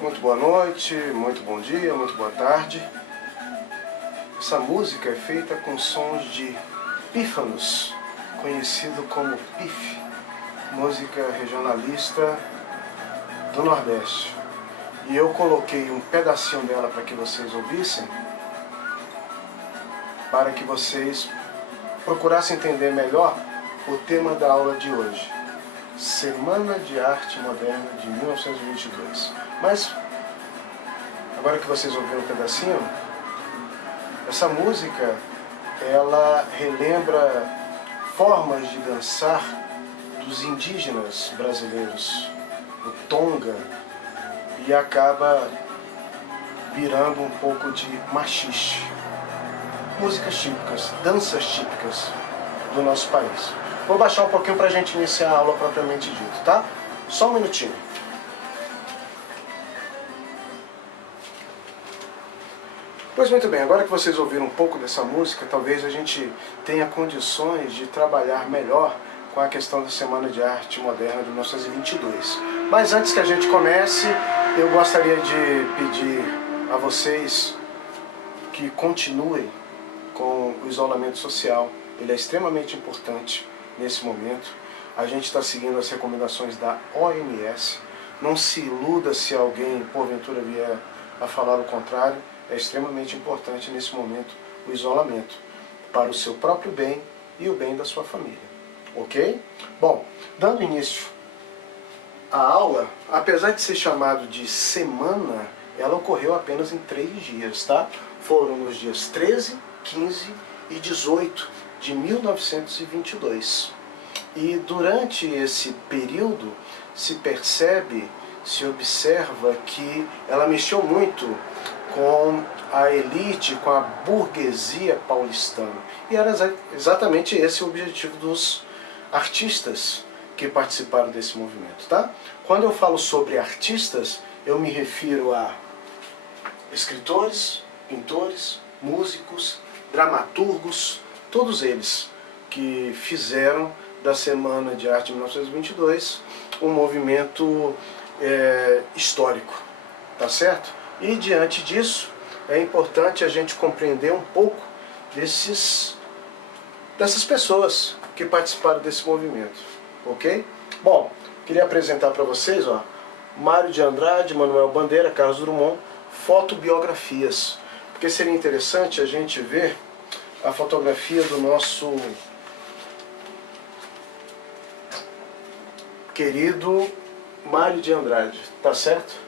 Muito boa noite, muito bom dia, muito boa tarde. Essa música é feita com sons de pífanos, conhecido como pif, música regionalista do Nordeste. E eu coloquei um pedacinho dela para que vocês ouvissem, para que vocês procurassem entender melhor o tema da aula de hoje. Semana de Arte Moderna de 1922. Mas, agora que vocês ouviram um pedacinho, essa música, ela relembra formas de dançar dos indígenas brasileiros, o Tonga, e acaba virando um pouco de machixe. Músicas típicas, danças típicas do nosso país. Vou baixar um pouquinho para a gente iniciar a aula propriamente dito, tá? Só um minutinho. Pois muito bem, agora que vocês ouviram um pouco dessa música, talvez a gente tenha condições de trabalhar melhor com a questão da Semana de Arte Moderna de 1922. Mas antes que a gente comece, eu gostaria de pedir a vocês que continuem com o isolamento social. Ele é extremamente importante nesse momento. A gente está seguindo as recomendações da OMS. Não se iluda se alguém, porventura, vier a falar o contrário. É extremamente importante nesse momento o isolamento, para o seu próprio bem e o bem da sua família. Ok? Bom, dando início à aula, apesar de ser chamado de semana, ela ocorreu apenas em 3 dias, tá? Foram nos dias 13, 15 e 18 de 1922. E durante esse período se percebe, se observa que ela mexeu muito com a elite, com a burguesia paulistana. E era exatamente esse o objetivo dos artistas que participaram desse movimento, tá? Quando eu falo sobre artistas, eu me refiro a escritores, pintores, músicos, dramaturgos, todos eles que fizeram da Semana de Arte de 1922 um movimento histórico, tá certo? E diante disso, é importante a gente compreender um pouco dessas pessoas que participaram desse movimento, ok? Bom, queria apresentar para vocês, ó, Mário de Andrade, Manuel Bandeira, Carlos Drummond, fotobiografias, porque seria interessante a gente ver a fotografia do nosso querido Mário de Andrade, tá certo?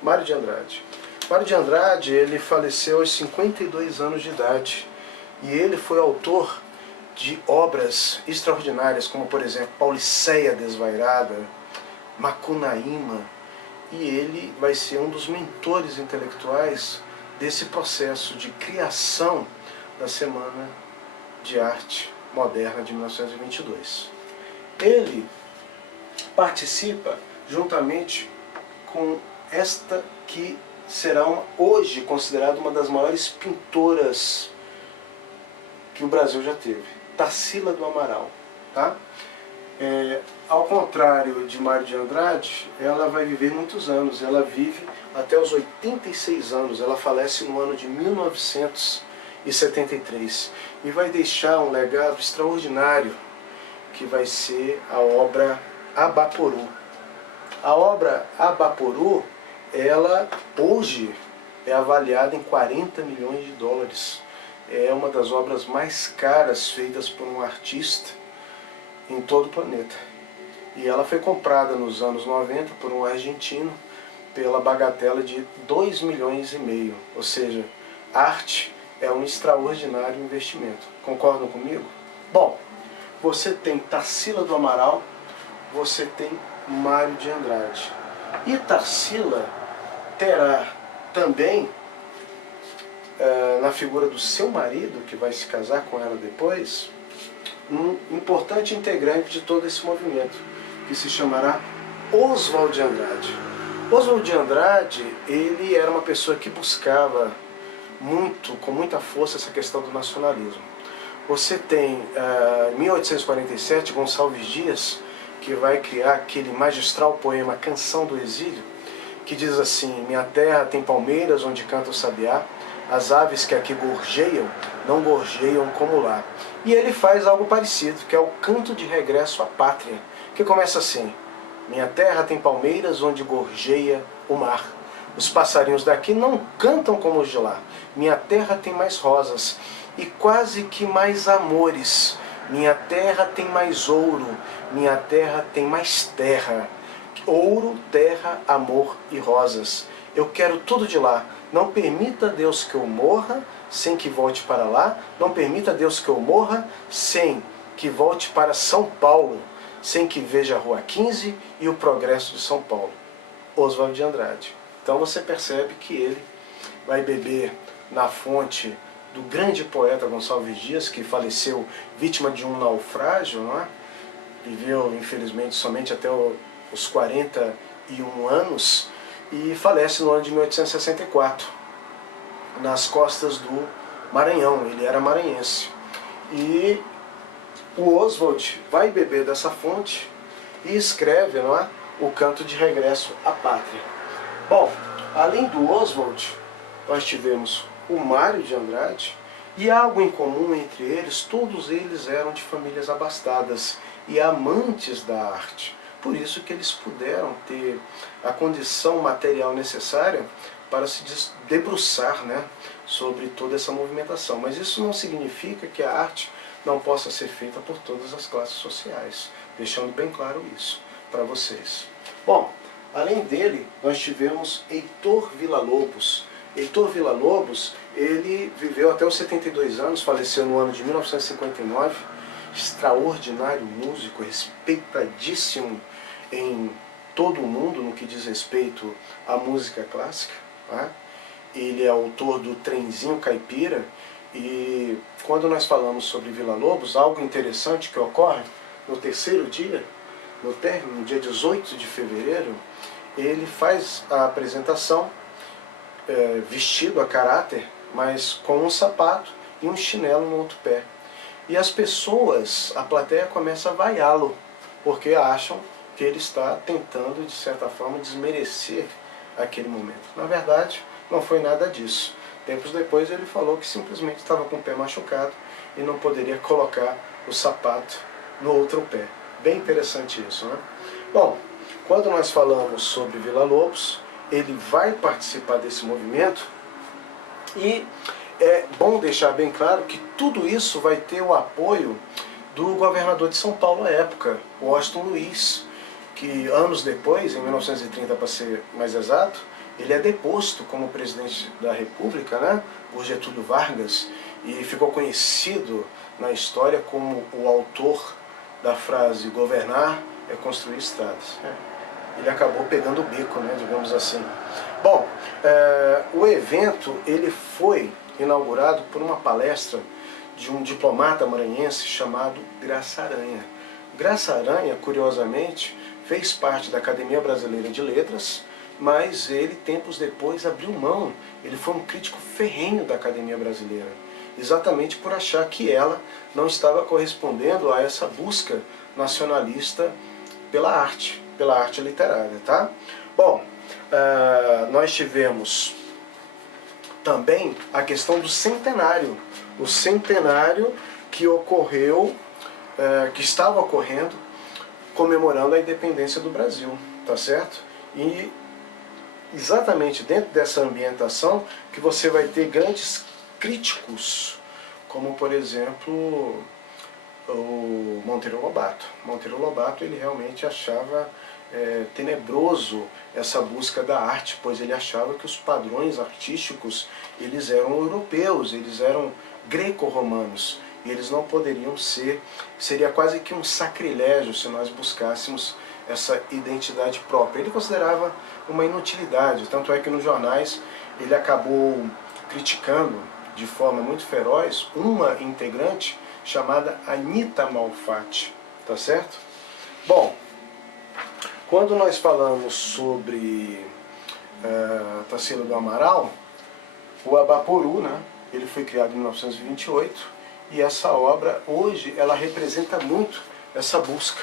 Mário de Andrade. Mário de Andrade, ele faleceu aos 52 anos de idade, e ele foi autor de obras extraordinárias, como por exemplo Pauliceia Desvairada, Macunaíma, e ele vai ser um dos mentores intelectuais desse processo de criação da Semana de Arte Moderna de 1922. Ele participa juntamente com esta que será hoje considerada uma das maiores pintoras que o Brasil já teve, Tarsila do Amaral, tá? Ao contrário de Mário de Andrade, ela vai viver muitos anos, ela vive até os 86 anos, ela falece no ano de 1973 e vai deixar um legado extraordinário que vai ser a obra Abaporu. A obra Abaporu, ela hoje é avaliada em 40 milhões de dólares. É uma das obras mais caras feitas por um artista em todo o planeta. E ela foi comprada nos anos 90 por um argentino pela bagatela de 2,5 milhões. Ou seja, arte é um extraordinário investimento. Concordam comigo? Bom, você tem Tarsila do Amaral, você tem Mário de Andrade. E Tarsila terá também, na figura do seu marido, que vai se casar com ela depois, um importante integrante de todo esse movimento, que se chamará Oswald de Andrade. Oswald de Andrade, ele era uma pessoa que buscava com muita força, essa questão do nacionalismo. Você tem, em 1847, Gonçalves Dias, que vai criar aquele magistral poema Canção do Exílio, que diz assim: minha terra tem palmeiras onde canta o sabiá, as aves que aqui gorjeiam, não gorjeiam como lá. E ele faz algo parecido, que é o canto de regresso à pátria, que começa assim: minha terra tem palmeiras onde gorjeia o mar. Os passarinhos daqui não cantam como os de lá. Minha terra tem mais rosas e quase que mais amores. Minha terra tem mais ouro. Minha terra tem mais terra. Ouro, terra, amor e rosas. Eu quero tudo de lá. Não permita, Deus, que eu morra sem que volte para lá. Não permita, Deus, que eu morra sem que volte para São Paulo, sem que veja a Rua 15 e o progresso de São Paulo. Oswald de Andrade. Então você percebe que ele vai beber na fonte do grande poeta Gonçalves Dias, que faleceu vítima de um naufrágio, não é? Viveu, infelizmente, somente até os 41 anos, e falece no ano de 1864, nas costas do Maranhão. Ele era maranhense. E o Oswald vai beber dessa fonte e escreve, não é, o Canto de Regresso à Pátria. Bom, além do Oswald, nós tivemos o Mário de Andrade, e há algo em comum entre eles: todos eles eram de famílias abastadas e amantes da arte. Por isso que eles puderam ter a condição material necessária para se debruçar, né, sobre toda essa movimentação. Mas isso não significa que a arte não possa ser feita por todas as classes sociais, deixando bem claro isso para vocês. Bom, além dele, nós tivemos Heitor Villa-Lobos. Heitor Villa-Lobos, ele viveu até os 72 anos, faleceu no ano de 1959, extraordinário músico, respeitadíssimo em todo o mundo no que diz respeito à música clássica, né? Ele é autor do Trenzinho Caipira, e quando nós falamos sobre Villa-Lobos, algo interessante que ocorre no terceiro dia, no término, no dia 18 de fevereiro, ele faz a apresentação vestido a caráter, mas com um sapato e um chinelo no outro pé. E as pessoas, a plateia começa a vaiá-lo, porque acham que ele está tentando, de certa forma, desmerecer aquele momento. Na verdade, não foi nada disso. Tempos depois ele falou que simplesmente estava com o pé machucado e não poderia colocar o sapato no outro pé. Bem interessante isso, né? Bom, quando nós falamos sobre Villa-Lobos, ele vai participar desse movimento, e é bom deixar bem claro que tudo isso vai ter o apoio do governador de São Paulo à época, Washington Luiz, que anos depois, em 1930 para ser mais exato, ele é deposto como presidente da República, né, por Getúlio Vargas, e ficou conhecido na história como o autor da frase "governar é construir estradas". Ele acabou pegando o bico, né, digamos assim. Bom, o evento ele foi inaugurado por uma palestra de um diplomata maranhense chamado Graça Aranha. Graça Aranha, curiosamente, fez parte da Academia Brasileira de Letras, mas ele, tempos depois, abriu mão. Ele foi um crítico ferrenho da Academia Brasileira, exatamente por achar que ela não estava correspondendo a essa busca nacionalista pela arte literária, tá? Bom, nós tivemos também a questão do centenário. O centenário que ocorreu, que estava ocorrendo, comemorando a independência do Brasil, tá certo? E exatamente dentro dessa ambientação que você vai ter grandes críticos, como por exemplo o Monteiro Lobato. Monteiro Lobato, ele realmente achava tenebroso essa busca da arte, pois ele achava que os padrões artísticos eles eram europeus, eles eram greco-romanos, e eles não poderiam ser, seria quase que um sacrilégio se nós buscássemos essa identidade própria. Ele considerava uma inutilidade, tanto é que nos jornais ele acabou criticando de forma muito feroz uma integrante chamada Anita Malfatti, tá certo? Bom, quando nós falamos sobre Tarsila do Amaral, o Abaporu, né, ele foi criado em 1928, e essa obra hoje ela representa muito essa busca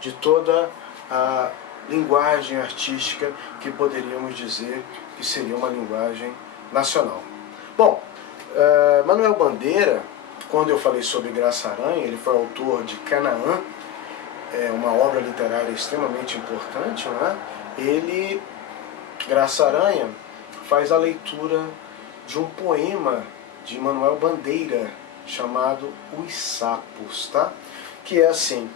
de toda a linguagem artística que poderíamos dizer que seria uma linguagem nacional. Bom, Manuel Bandeira, quando eu falei sobre Graça Aranha, ele foi autor de Canaã, uma obra literária extremamente importante, né? Ele, Graça Aranha, faz a leitura de um poema de Manuel Bandeira, chamado Os Sapos, tá? Que é assim: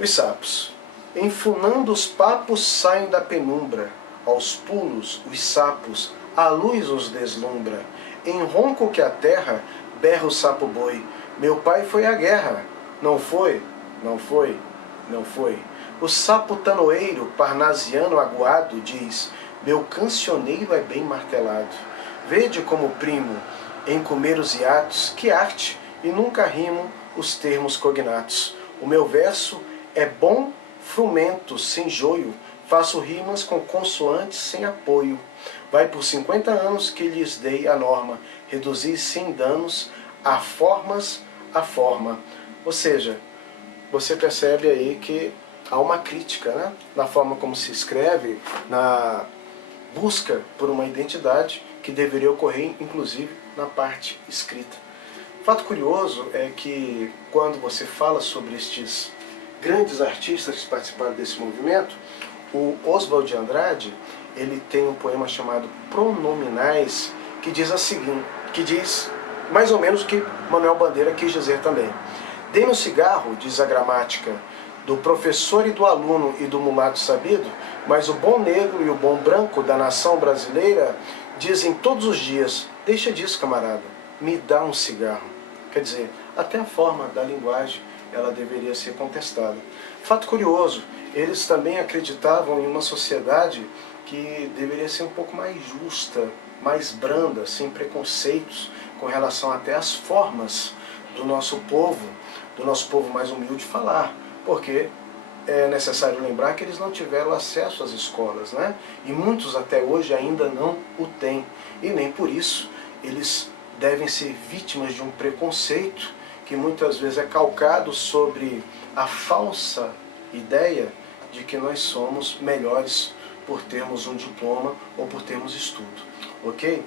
os sapos, enfunando os papos saem da penumbra, aos pulos os sapos, a luz os deslumbra, em ronco que a terra berra o sapo boi, meu pai foi à guerra, não foi, não foi, não foi. O sapo tanoeiro, parnasiano aguado, diz, meu cancioneiro é bem martelado. Vede como primo, em comer os hiatos, que arte, e nunca rimo os termos cognatos. O meu verso é bom, frumento, sem joio, faço rimas com consoantes sem apoio. Vai por 50 anos que lhes dei a norma, reduzir sem danos a formas a forma. Ou seja, você percebe aí que há uma crítica, né, na forma como se escreve, na busca por uma identidade que deveria ocorrer, inclusive, na parte escrita. Fato curioso é que, quando você fala sobre estes grandes artistas que participaram desse movimento, o Oswald de Andrade, ele tem um poema chamado Pronominais, que diz mais ou menos o que Manuel Bandeira quis dizer também. Dê-me um cigarro, diz a gramática, do professor e do aluno e do mulato sabido, mas o bom negro e o bom branco da nação brasileira dizem todos os dias, deixa disso, camarada, me dá um cigarro. Quer dizer, até a forma da linguagem ela deveria ser contestada. Fato curioso, eles também acreditavam em uma sociedade que deveria ser um pouco mais justa, mais branda, sem preconceitos, com relação até às formas do nosso povo mais humilde falar, porque é necessário lembrar que eles não tiveram acesso às escolas, né? E muitos até hoje ainda não o têm, e nem por isso eles devem ser vítimas de um preconceito que muitas vezes é calcado sobre a falsa ideia de que nós somos melhores por termos um diploma ou por termos estudo, ok?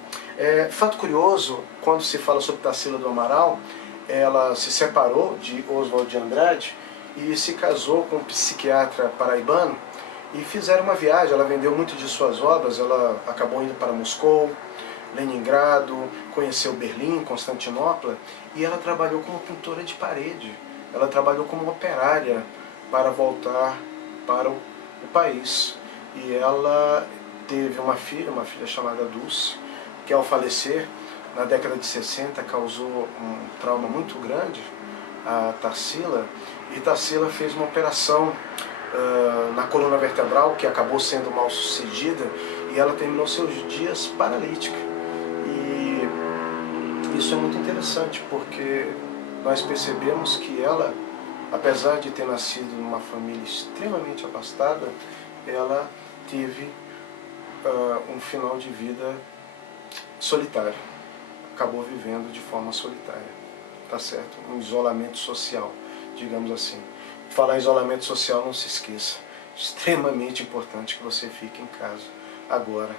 Fato curioso, quando se fala sobre Tarsila do Amaral, ela se separou de Oswald de Andrade e se casou com um psiquiatra paraibano e fizeram uma viagem. Ela vendeu muito de suas obras, ela acabou indo para Moscou, Leningrado, conheceu Berlim, Constantinopla, e ela trabalhou como pintora de parede, ela trabalhou como operária para voltar para o país. E ela teve uma filha chamada Dulce, que ao falecer, na década de 60, causou um trauma muito grande a Tarsila, e Tarsila fez uma operação na coluna vertebral, que acabou sendo mal sucedida, e ela terminou seus dias paralítica. E isso é muito interessante, porque nós percebemos que ela, apesar de ter nascido numa família extremamente abastada, ela teve um final de vida solitário. Acabou vivendo de forma solitária, tá certo? Um isolamento social, digamos assim. Falar em isolamento social, não se esqueça, extremamente importante que você fique em casa agora,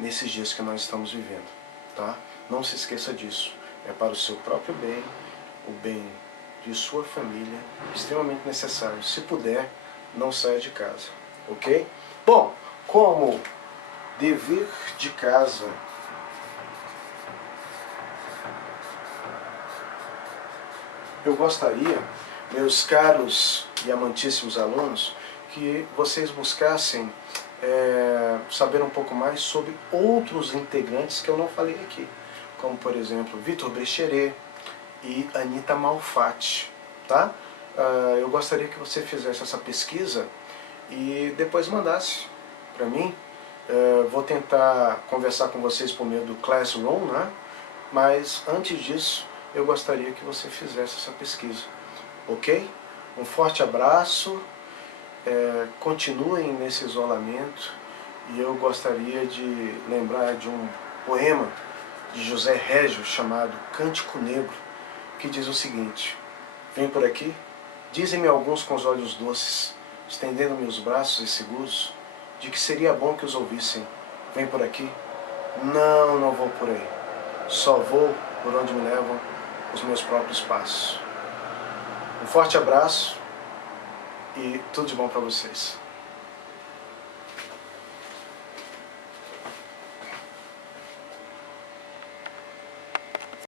nesses dias que nós estamos vivendo, tá? Não se esqueça disso, é para o seu próprio bem, o bem de sua família, extremamente necessário. Se puder, não saia de casa, ok? Bom, como dever de casa, eu gostaria, meus caros e amantíssimos alunos, que vocês buscassem saber um pouco mais sobre outros integrantes que eu não falei aqui, como por exemplo Vitor Brecheret e Anita Malfatti, tá? Eu gostaria que você fizesse essa pesquisa e depois mandasse para mim. Vou tentar conversar com vocês por meio do Classroom, né? Mas antes disso, eu gostaria que você fizesse essa pesquisa, ok? Um forte abraço, continuem nesse isolamento, e eu gostaria de lembrar de um poema de José Régio chamado Cântico Negro, que diz o seguinte: vem por aqui, dizem-me alguns com os olhos doces, estendendo-me os braços e seguros, de que seria bom que os ouvissem. Vem por aqui? Não, não vou por aí. Só vou por onde me levam os meus próprios passos. Um forte abraço e tudo de bom para vocês.